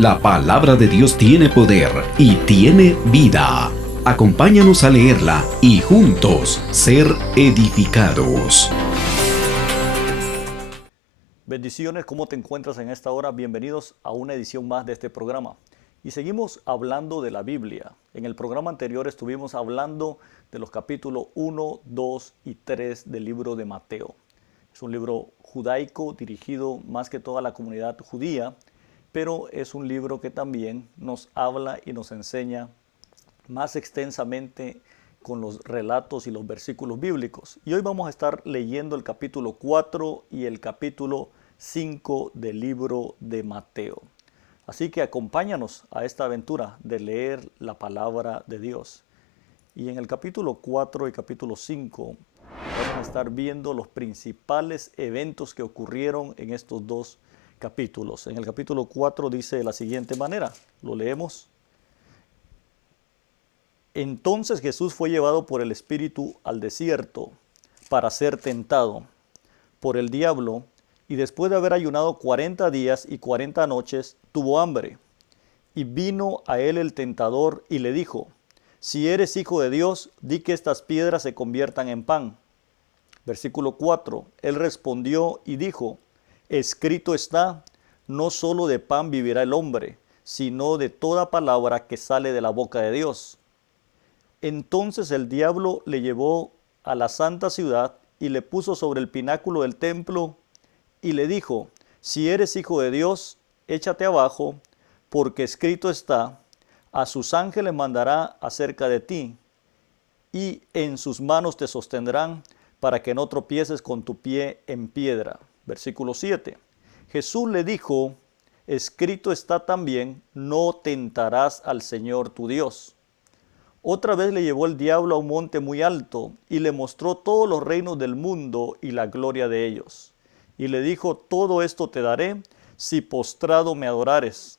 La palabra de Dios tiene poder y tiene vida. Acompáñanos a leerla y juntos ser edificados. Bendiciones, ¿cómo te encuentras en esta hora? Bienvenidos a una edición más de este programa. Y seguimos hablando de la Biblia. En el programa anterior estuvimos hablando de los capítulos 1, 2 y 3 del libro de Mateo. Es un libro judaico dirigido más que todo a la comunidad judía, pero es un libro que también nos habla y nos enseña más extensamente con los relatos y los versículos bíblicos. Y hoy vamos a estar leyendo el capítulo 4 y el capítulo 5 del libro de Mateo. Así que acompáñanos a esta aventura de leer la palabra de Dios. Y en el capítulo 4 y capítulo 5 vamos a estar viendo los principales eventos que ocurrieron en estos dos capítulos. En el capítulo 4 dice de la siguiente manera, lo leemos. Entonces Jesús fue llevado por el Espíritu al desierto para ser tentado por el diablo, y después de haber ayunado 40 días y 40 noches, tuvo hambre. Y vino a él el tentador y le dijo, si eres hijo de Dios, di que estas piedras se conviertan en pan. Versículo 4, él respondió y dijo, escrito está, no solo de pan vivirá el hombre, sino de toda palabra que sale de la boca de Dios. Entonces el diablo le llevó a la santa ciudad y le puso sobre el pináculo del templo y le dijo, si eres hijo de Dios, échate abajo, porque escrito está, a sus ángeles mandará acerca de ti, y en sus manos te sostendrán para que no tropieces con tu pie en piedra. Versículo 7. Jesús le dijo, escrito está también, no tentarás al Señor tu Dios. Otra vez le llevó el diablo a un monte muy alto y le mostró todos los reinos del mundo y la gloria de ellos. Y le dijo, todo esto te daré si postrado me adorares.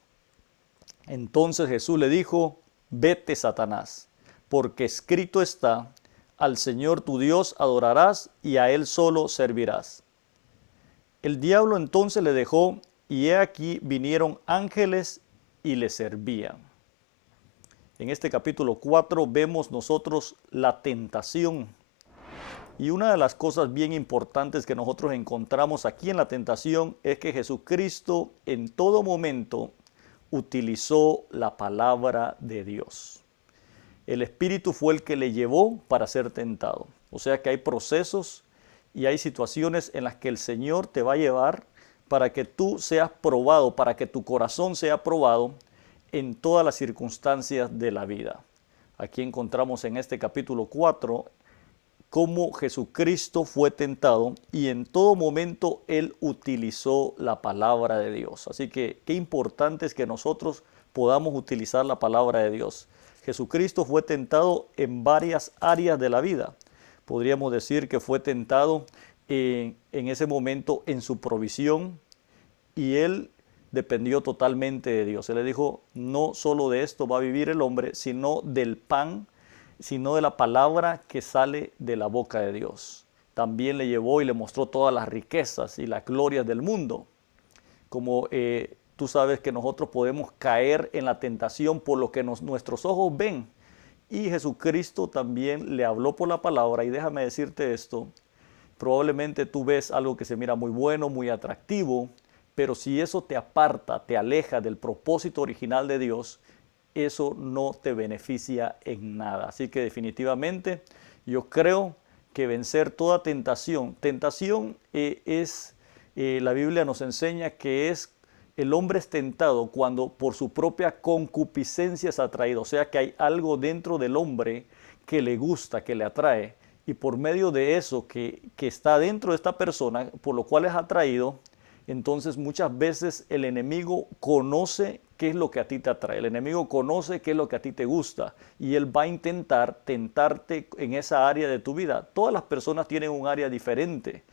Entonces Jesús le dijo, vete, Satanás, porque escrito está, al Señor tu Dios adorarás y a Él solo servirás. El diablo entonces le dejó, y he aquí vinieron ángeles y le servían. En este capítulo 4 vemos nosotros la tentación. Y una de las cosas bien importantes que nosotros encontramos aquí en la tentación es que Jesucristo en todo momento utilizó la palabra de Dios. El Espíritu fue el que le llevó para ser tentado. O sea que hay procesos y hay situaciones en las que el Señor te va a llevar para que tú seas probado, para que tu corazón sea probado en todas las circunstancias de la vida. Aquí encontramos en este capítulo 4 cómo Jesucristo fue tentado y en todo momento Él utilizó la palabra de Dios. Así que qué importante es que nosotros podamos utilizar la palabra de Dios. Jesucristo fue tentado en varias áreas de la vida. Podríamos decir que fue tentado en ese momento en su provisión y Él dependió totalmente de Dios. Él le dijo, no solo de esto va a vivir el hombre, sino del pan, sino de la palabra que sale de la boca de Dios. También le llevó y le mostró todas las riquezas y las glorias del mundo. Como tú sabes que nosotros podemos caer en la tentación por lo que nuestros ojos ven. Y Jesucristo también le habló por la palabra. Y déjame decirte esto, probablemente tú ves algo que se mira muy bueno, muy atractivo, pero si eso te aparta, te aleja del propósito original de Dios, eso no te beneficia en nada. Así que definitivamente yo creo que vencer toda tentación, la Biblia nos enseña que el hombre es tentado cuando por su propia concupiscencia es atraído. O sea que hay algo dentro del hombre que le gusta, que le atrae. Y por medio de eso que está dentro de esta persona, por lo cual es atraído, entonces muchas veces el enemigo conoce qué es lo que a ti te atrae. El enemigo conoce qué es lo que a ti te gusta y él va a intentar tentarte en esa área de tu vida. Todas las personas tienen un área diferente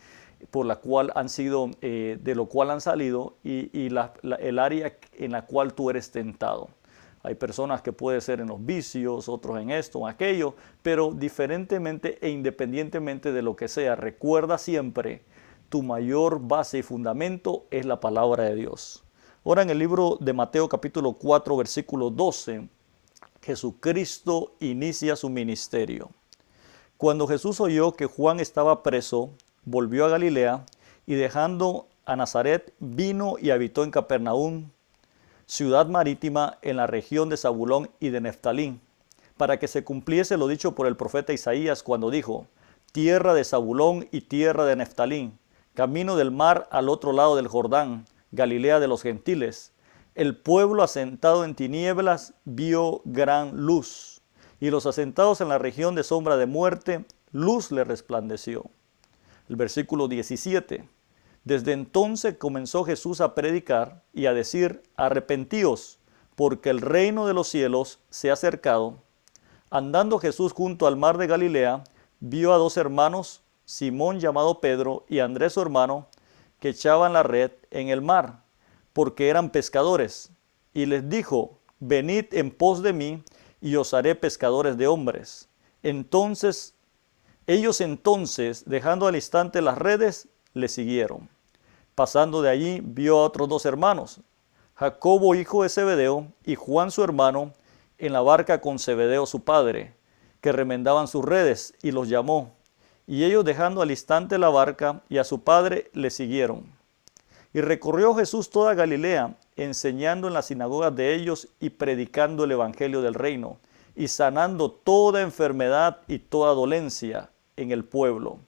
por la cual han sido, de lo cual han salido y el área en la cual tú eres tentado. Hay personas que puede ser en los vicios, otros en esto, en aquello, pero diferentemente e independientemente de lo que sea, recuerda siempre, tu mayor base y fundamento es la palabra de Dios. Ahora en el libro de Mateo capítulo 4 versículo 12, Jesucristo inicia su ministerio. Cuando Jesús oyó que Juan estaba preso, volvió a Galilea y dejando a Nazaret vino y habitó en Capernaum, ciudad marítima en la región de Zabulón y de Neftalí, para que se cumpliese lo dicho por el profeta Isaías cuando dijo: tierra de Zabulón y tierra de Neftalí, camino del mar al otro lado del Jordán, Galilea de los gentiles. El pueblo asentado en tinieblas vio gran luz, y los asentados en la región de sombra de muerte, luz le resplandeció. El versículo 17. Desde entonces comenzó Jesús a predicar y a decir: arrepentíos, porque el reino de los cielos se ha acercado. Andando Jesús junto al mar de Galilea, vio a dos hermanos, Simón llamado Pedro y Andrés su hermano, que echaban la red en el mar, porque eran pescadores. Y les dijo: venid en pos de mí, y os haré pescadores de hombres. Ellos entonces, dejando al instante las redes, le siguieron. Pasando de allí, vio a otros dos hermanos, Jacobo hijo de Zebedeo y Juan su hermano, en la barca con Zebedeo su padre, que remendaban sus redes, y los llamó. Y ellos, dejando al instante la barca y a su padre, le siguieron. Y recorrió Jesús toda Galilea, enseñando en las sinagogas de ellos y predicando el evangelio del reino, y sanando toda enfermedad y toda dolencia en el pueblo.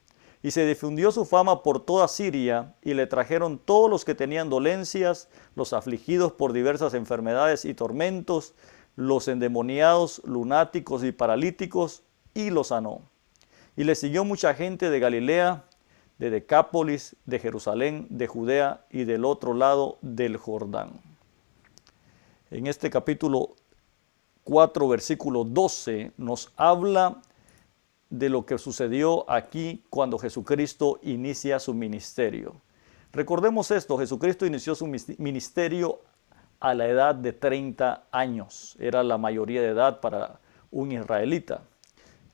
Y se difundió su fama por toda Siria, y le trajeron todos los que tenían dolencias, los afligidos por diversas enfermedades y tormentos, los endemoniados, lunáticos y paralíticos, y los sanó. Y le siguió mucha gente de Galilea, de Decápolis, de Jerusalén, de Judea y del otro lado del Jordán. En este capítulo 4, versículo 12, nos habla de lo que sucedió aquí cuando Jesucristo inicia su ministerio. Recordemos esto: Jesucristo inició su ministerio a la edad de 30 años. Era la mayoría de edad para un israelita,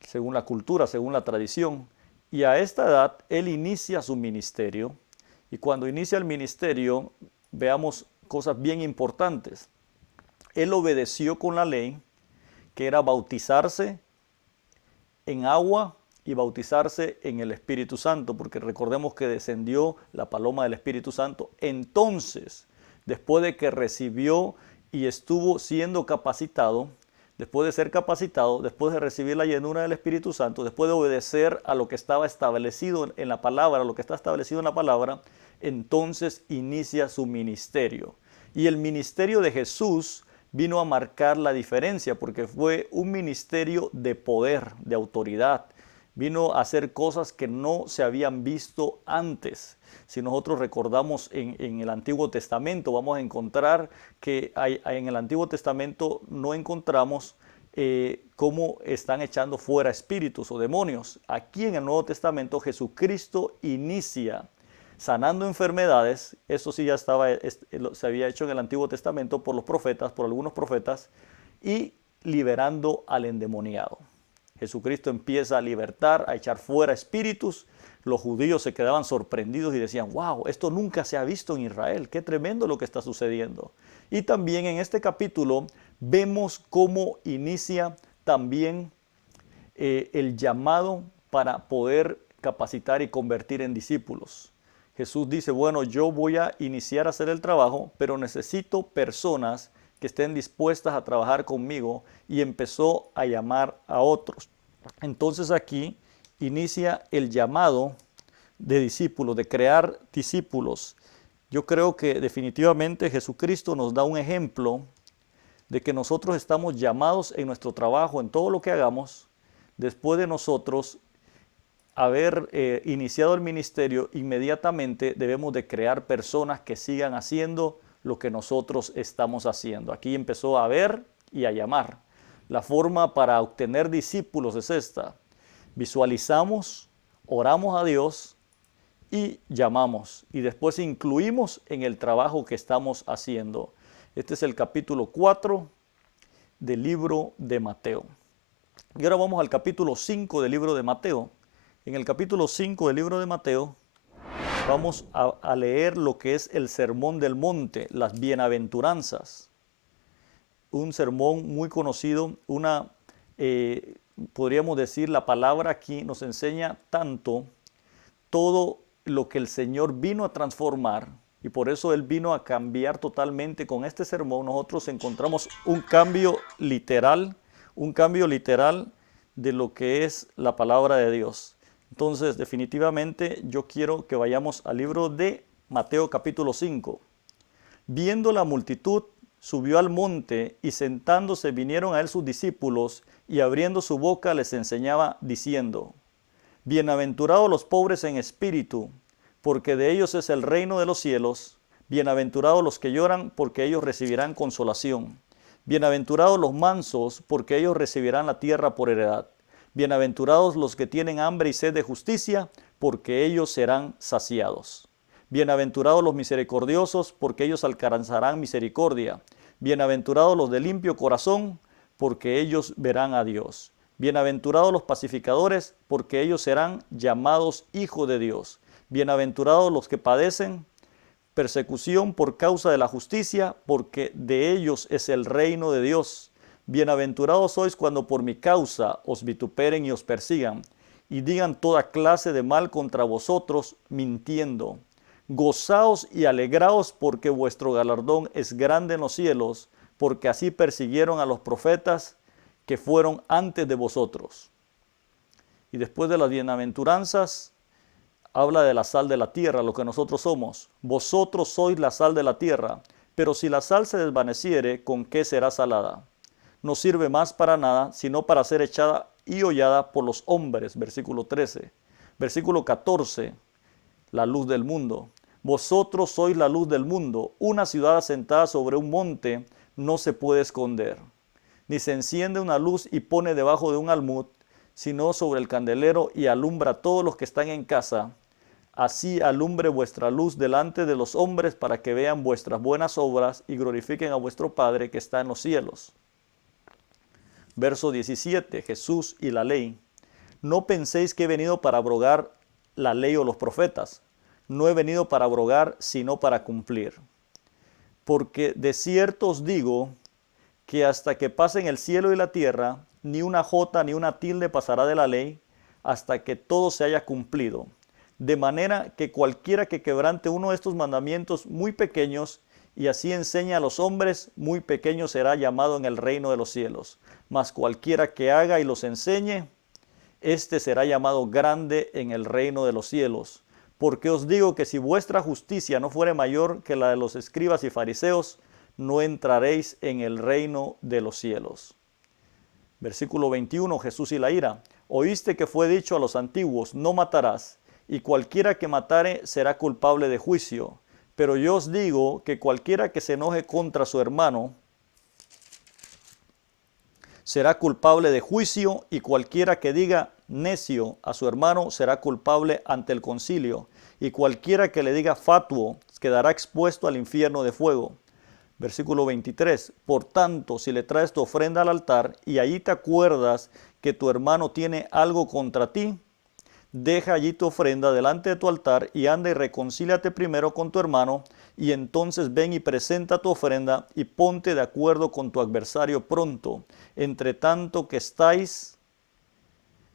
según la cultura, según la tradición. Y a esta edad él inicia su ministerio. Y cuando inicia el ministerio, veamos cosas bien importantes. Él obedeció con la ley, que era bautizarse en agua y bautizarse en el Espíritu Santo, porque recordemos que descendió la paloma del Espíritu Santo. Entonces, después de que recibió y estuvo siendo capacitado, después de ser capacitado, después de recibir la llenura del Espíritu Santo, después de obedecer a lo que estaba establecido en la palabra, lo que está establecido en la palabra, entonces inicia su ministerio. Y el ministerio de Jesús vino a marcar la diferencia, porque fue un ministerio de poder, de autoridad. Vino a hacer cosas que no se habían visto antes. Si nosotros recordamos en el Antiguo Testamento, vamos a encontrar que en el Antiguo Testamento no encontramos cómo están echando fuera espíritus o demonios. Aquí en el Nuevo Testamento Jesucristo inicia sanando enfermedades. Eso sí ya se había hecho en el Antiguo Testamento por los profetas, por algunos profetas, y liberando al endemoniado. Jesucristo empieza a libertar, a echar fuera espíritus. Los judíos se quedaban sorprendidos y decían: wow, esto nunca se ha visto en Israel, qué tremendo lo que está sucediendo. Y también en este capítulo vemos cómo inicia también el llamado para poder capacitar y convertir en discípulos. Jesús dice: bueno, yo voy a iniciar a hacer el trabajo, pero necesito personas que estén dispuestas a trabajar conmigo, y empezó a llamar a otros. Entonces aquí inicia el llamado de discípulos, de crear discípulos. Yo creo que definitivamente Jesucristo nos da un ejemplo de que nosotros estamos llamados en nuestro trabajo, en todo lo que hagamos, después de nosotros haber iniciado el ministerio, inmediatamente debemos de crear personas que sigan haciendo lo que nosotros estamos haciendo. Aquí empezó a ver y a llamar. La forma para obtener discípulos es esta: visualizamos, oramos a Dios y llamamos, y después incluimos en el trabajo que estamos haciendo. Este es el capítulo 4 del libro de Mateo. Y ahora vamos al capítulo 5 del libro de Mateo. En el capítulo 5 del libro de Mateo vamos a leer lo que es el Sermón del Monte, las bienaventuranzas. Un sermón muy conocido, podríamos decir, la palabra aquí nos enseña tanto todo lo que el Señor vino a transformar, y por eso Él vino a cambiar totalmente. Con este sermón nosotros encontramos un cambio literal de lo que es la palabra de Dios. Entonces, definitivamente yo quiero que vayamos al libro de Mateo capítulo 5. Viendo la multitud, subió al monte, y sentándose vinieron a él sus discípulos, y abriendo su boca les enseñaba, diciendo: Bienaventurados los pobres en espíritu, porque de ellos es el reino de los cielos. Bienaventurados los que lloran, porque ellos recibirán consolación. Bienaventurados los mansos, porque ellos recibirán la tierra por heredad. Bienaventurados los que tienen hambre y sed de justicia, porque ellos serán saciados. Bienaventurados los misericordiosos, porque ellos alcanzarán misericordia. Bienaventurados los de limpio corazón, porque ellos verán a Dios. Bienaventurados los pacificadores, porque ellos serán llamados hijos de Dios. Bienaventurados los que padecen persecución por causa de la justicia, porque de ellos es el reino de Dios. Bienaventurados sois cuando por mi causa os vituperen y os persigan, y digan toda clase de mal contra vosotros, mintiendo. Gozaos y alegraos, porque vuestro galardón es grande en los cielos, porque así persiguieron a los profetas que fueron antes de vosotros. Y después de las bienaventuranzas, habla de la sal de la tierra, lo que nosotros somos. Vosotros sois la sal de la tierra, pero si la sal se desvaneciere, ¿con qué será salada? No sirve más para nada, sino para ser echada y hollada por los hombres. Versículo 13. Versículo 14. La luz del mundo. Vosotros sois la luz del mundo. Una ciudad asentada sobre un monte no se puede esconder. Ni se enciende una luz y pone debajo de un almud, sino sobre el candelero, y alumbra a todos los que están en casa. Así alumbre vuestra luz delante de los hombres, para que vean vuestras buenas obras y glorifiquen a vuestro Padre que está en los cielos. Verso 17, Jesús y la ley. No penséis que he venido para abrogar la ley o los profetas. No he venido para abrogar, sino para cumplir. Porque de cierto os digo que hasta que pasen el cielo y la tierra, ni una jota ni una tilde pasará de la ley, hasta que todo se haya cumplido. De manera que cualquiera que quebrante uno de estos mandamientos muy pequeños, y así enseña a los hombres, muy pequeño será llamado en el reino de los cielos. Mas cualquiera que haga y los enseñe, éste será llamado grande en el reino de los cielos. Porque os digo que si vuestra justicia no fuere mayor que la de los escribas y fariseos, no entraréis en el reino de los cielos. Versículo 21, Jesús y la ira. Oíste que fue dicho a los antiguos, no matarás, y cualquiera que matare será culpable de juicio. Pero yo os digo que cualquiera que se enoje contra su hermano será culpable de juicio, y cualquiera que diga necio a su hermano será culpable ante el concilio, y cualquiera que le diga fatuo quedará expuesto al infierno de fuego. Versículo 23, por tanto, si le traes tu ofrenda al altar y allí te acuerdas que tu hermano tiene algo contra ti, deja allí tu ofrenda delante de tu altar y anda y reconcíliate primero con tu hermano, y entonces ven y presenta tu ofrenda y ponte de acuerdo con tu adversario pronto, entre tanto que estáis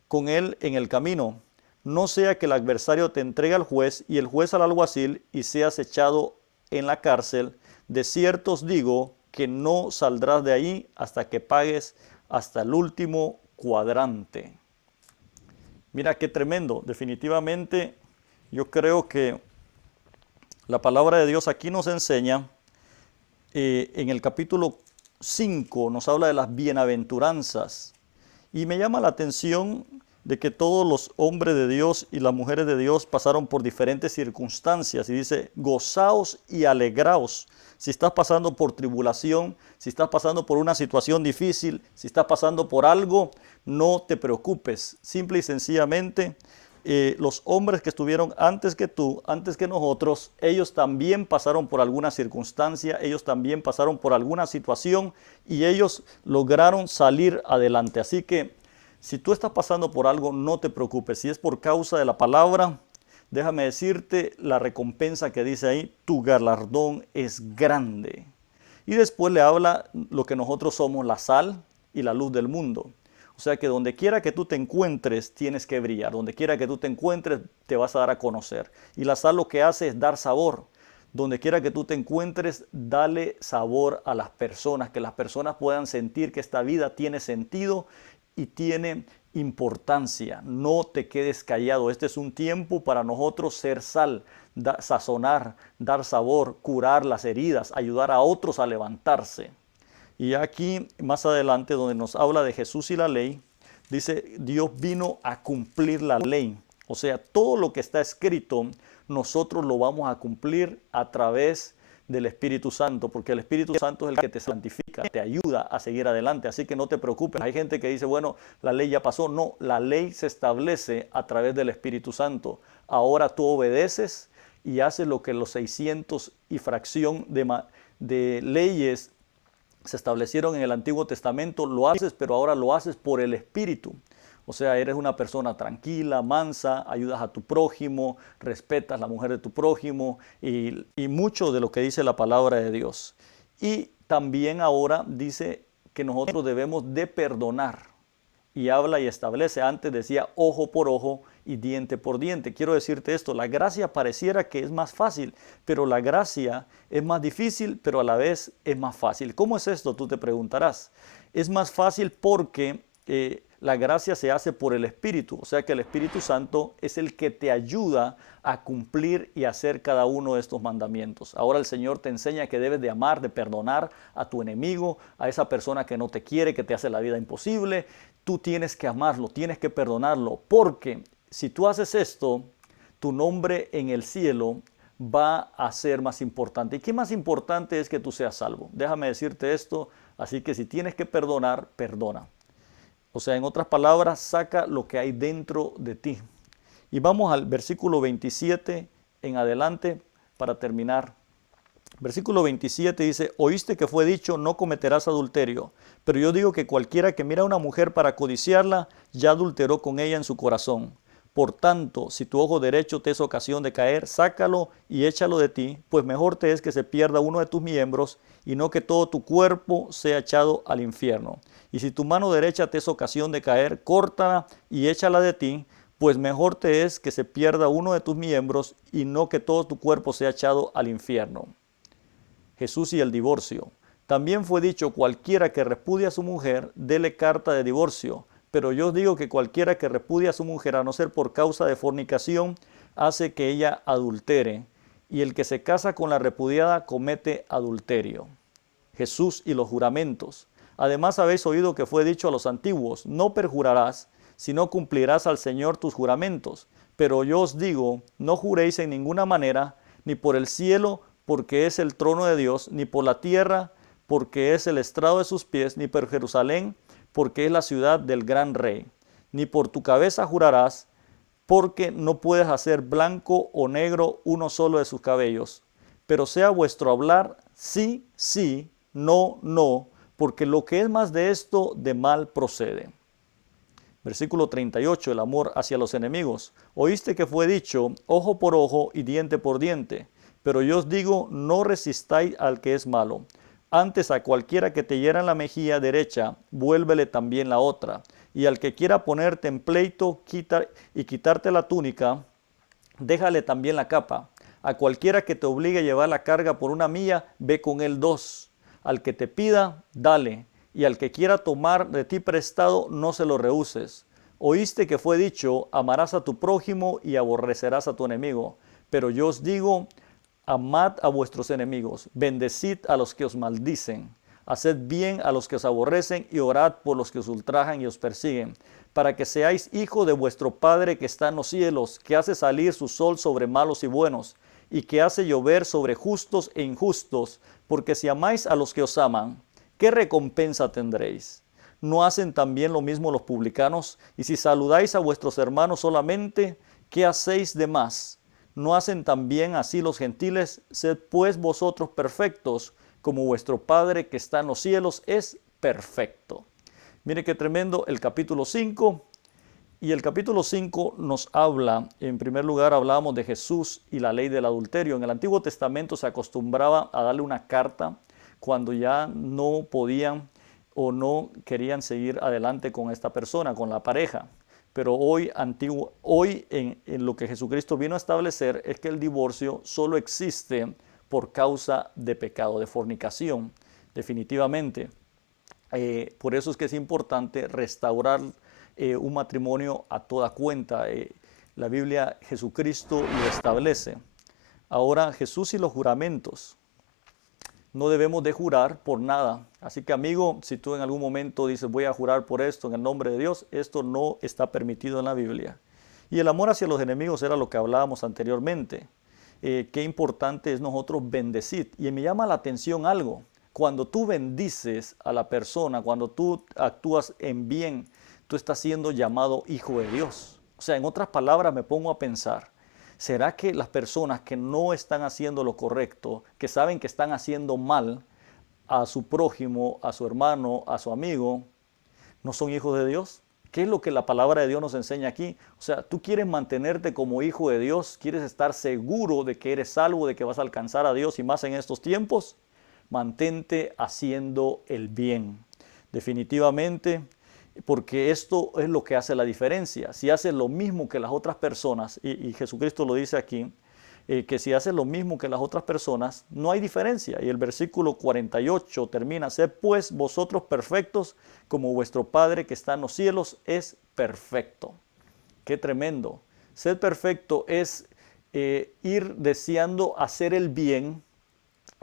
con él en el camino. No sea que el adversario te entregue al juez y el juez al alguacil y seas echado en la cárcel. De cierto os digo que no saldrás de ahí hasta que pagues hasta el último cuadrante. Mira qué tremendo. Definitivamente yo creo que la palabra de Dios aquí nos enseña, en el capítulo 5 nos habla de las bienaventuranzas. Y me llama la atención de que todos los hombres de Dios y las mujeres de Dios pasaron por diferentes circunstancias. Y dice, gozaos y alegraos. Si estás pasando por tribulación, si estás pasando por una situación difícil, si estás pasando por algo, no te preocupes. Simple y sencillamente, los hombres que estuvieron antes que tú, antes que nosotros, ellos también pasaron por alguna circunstancia, ellos también pasaron por alguna situación y ellos lograron salir adelante. Así que si tú estás pasando por algo, no te preocupes. Si es por causa de la palabra, déjame decirte la recompensa que dice ahí, tu galardón es grande. Y después le habla lo que nosotros somos, la sal y la luz del mundo. O sea que donde quiera que tú te encuentres, tienes que brillar. Donde quiera que tú te encuentres, te vas a dar a conocer. Y la sal lo que hace es dar sabor. Donde quiera que tú te encuentres, dale sabor a las personas, que las personas puedan sentir que esta vida tiene sentido y tiene importancia. No te quedes callado. Este es un tiempo para nosotros ser sal, sazonar, dar sabor, curar las heridas, ayudar a otros a levantarse. Y aquí más adelante, donde nos habla de Jesús y la ley, dice, Dios vino a cumplir la ley. O sea, todo lo que está escrito, nosotros lo vamos a cumplir a través del Espíritu Santo, porque el Espíritu Santo es el que te santifica, te ayuda a seguir adelante. Así que no te preocupes. Hay gente que dice, bueno, la ley ya pasó. No, la ley se establece a través del Espíritu Santo. Ahora tú obedeces y haces lo que los 600 y fracción de leyes se establecieron en el Antiguo Testamento, lo haces, pero ahora lo haces por el Espíritu. O sea, eres una persona tranquila, mansa, ayudas a tu prójimo, respetas a la mujer de tu prójimo y mucho de lo que dice la palabra de Dios. Y también ahora dice que nosotros debemos de perdonar. Y habla y establece, antes decía ojo por ojo y diente por diente. Quiero decirte esto, la gracia pareciera que es más fácil, pero la gracia es más difícil, pero a la vez es más fácil. ¿Cómo es esto? Tú te preguntarás. Es más fácil porque la gracia se hace por el Espíritu, o sea que el Espíritu Santo es el que te ayuda a cumplir y hacer cada uno de estos mandamientos. Ahora el Señor te enseña que debes de amar, de perdonar a tu enemigo, a esa persona que no te quiere, que te hace la vida imposible. Tú tienes que amarlo, tienes que perdonarlo, porque si tú haces esto, tu nombre en el cielo va a ser más importante. ¿Y qué más importante es que tú seas salvo? Déjame decirte esto, así que si tienes que perdonar, perdona. O sea, en otras palabras, saca lo que hay dentro de ti. Y vamos al versículo 27 en adelante para terminar. Versículo 27 dice, oíste que fue dicho, no cometerás adulterio. Pero yo digo que cualquiera que mira a una mujer para codiciarla, ya adulteró con ella en su corazón. Por tanto, si tu ojo derecho te es ocasión de caer, sácalo y échalo de ti, pues mejor te es que se pierda uno de tus miembros y no que todo tu cuerpo sea echado al infierno. Y si tu mano derecha te es ocasión de caer, córtala y échala de ti, pues mejor te es que se pierda uno de tus miembros y no que todo tu cuerpo sea echado al infierno. Jesús y el divorcio. También fue dicho, cualquiera que repudia a su mujer, dele carta de divorcio. Pero yo os digo que cualquiera que repudia a su mujer, a no ser por causa de fornicación, hace que ella adultere. Y el que se casa con la repudiada comete adulterio. Jesús y los juramentos. Además habéis oído que fue dicho a los antiguos, no perjurarás, sino cumplirás al Señor tus juramentos. Pero yo os digo, no juréis en ninguna manera, ni por el cielo, porque es el trono de Dios, ni por la tierra, porque es el estrado de sus pies, ni por Jerusalén, porque es la ciudad del gran rey. Ni por tu cabeza jurarás, porque no puedes hacer blanco o negro uno solo de sus cabellos. Pero sea vuestro hablar sí, sí, no, no, porque lo que es más de esto, de mal procede. Versículo 38, el amor hacia los enemigos. Oíste que fue dicho, ojo por ojo y diente por diente. Pero yo os digo, no resistáis al que es malo. Antes a cualquiera que te hiera en la mejilla derecha, vuélvele también la otra. Y al que quiera ponerte en pleito y quitarte la túnica, déjale también la capa. A cualquiera que te obligue a llevar la carga por una milla, ve con él 2. Al que te pida, dale. Y al que quiera tomar de ti prestado, no se lo rehuses. Oíste que fue dicho, amarás a tu prójimo y aborrecerás a tu enemigo. Pero yo os digo, amad a vuestros enemigos, bendecid a los que os maldicen, haced bien a los que os aborrecen y orad por los que os ultrajan y os persiguen, para que seáis hijos de vuestro Padre que está en los cielos, que hace salir su sol sobre malos y buenos, y que hace llover sobre justos e injustos, porque si amáis a los que os aman, ¿qué recompensa tendréis? ¿No hacen también lo mismo los publicanos? Y si saludáis a vuestros hermanos solamente, ¿qué hacéis de más? ¿No hacen también así los gentiles? Sed pues vosotros perfectos, como vuestro Padre que está en los cielos es perfecto. Mire qué tremendo el capítulo 5. Y el capítulo 5 nos habla, en primer lugar hablábamos de Jesús y la ley del adulterio. En el Antiguo Testamento se acostumbraba a darle una carta cuando ya no podían o no querían seguir adelante con esta persona, con la pareja. Pero hoy en lo que Jesucristo vino a establecer es que el divorcio solo existe por causa de pecado, de fornicación, definitivamente. Por eso es que es importante restaurar un matrimonio a toda cuenta. La Biblia, Jesucristo lo establece. Ahora, Jesús y los juramentos. No debemos de jurar por nada. Así que, amigo, si tú en algún momento dices voy a jurar por esto en el nombre de Dios, esto no está permitido en la Biblia. Y el amor hacia los enemigos era lo que hablábamos anteriormente. Qué importante es nosotros bendecir. Y me llama la atención algo. Cuando tú bendices a la persona, cuando tú actúas en bien, tú estás siendo llamado hijo de Dios. O sea, en otras palabras, me pongo a pensar, ¿será que las personas que no están haciendo lo correcto, que saben que están haciendo mal a su prójimo, a su hermano, a su amigo, no son hijos de Dios? ¿Qué es lo que la palabra de Dios nos enseña aquí? O sea, tú quieres mantenerte como hijo de Dios, quieres estar seguro de que eres salvo, de que vas a alcanzar a Dios y más en estos tiempos, mantente haciendo el bien. Definitivamente, porque esto es lo que hace la diferencia. Si haces lo mismo que las otras personas, y Jesucristo lo dice aquí, que si haces lo mismo que las otras personas, no hay diferencia. Y el versículo 48 termina, sed pues vosotros perfectos como vuestro Padre que está en los cielos es perfecto. Qué tremendo. Ser perfecto es ir deseando hacer el bien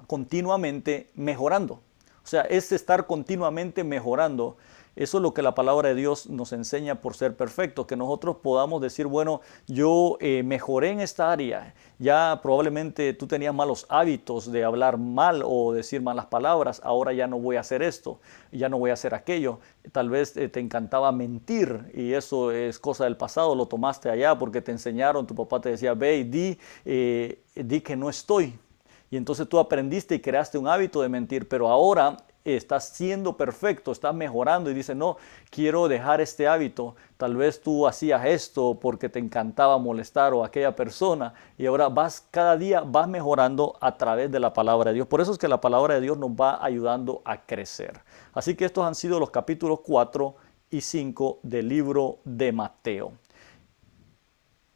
continuamente mejorando. O sea, es estar continuamente mejorando. Eso es lo que la palabra de Dios nos enseña por ser perfecto, que nosotros podamos decir, bueno, yo mejoré en esta área. Ya probablemente tú tenías malos hábitos de hablar mal o decir malas palabras, ahora ya no voy a hacer esto, ya no voy a hacer aquello. Tal vez te encantaba mentir y eso es cosa del pasado, lo tomaste allá porque te enseñaron, tu papá te decía, ve y di que no estoy. Y entonces tú aprendiste y creaste un hábito de mentir, pero ahora estás siendo perfecto, estás mejorando y dices, no, quiero dejar este hábito. Tal vez tú hacías esto porque te encantaba molestar a aquella persona y ahora cada día vas mejorando a través de la palabra de Dios. Por eso es que la palabra de Dios nos va ayudando a crecer. Así que estos han sido los capítulos 4 y 5 del libro de Mateo.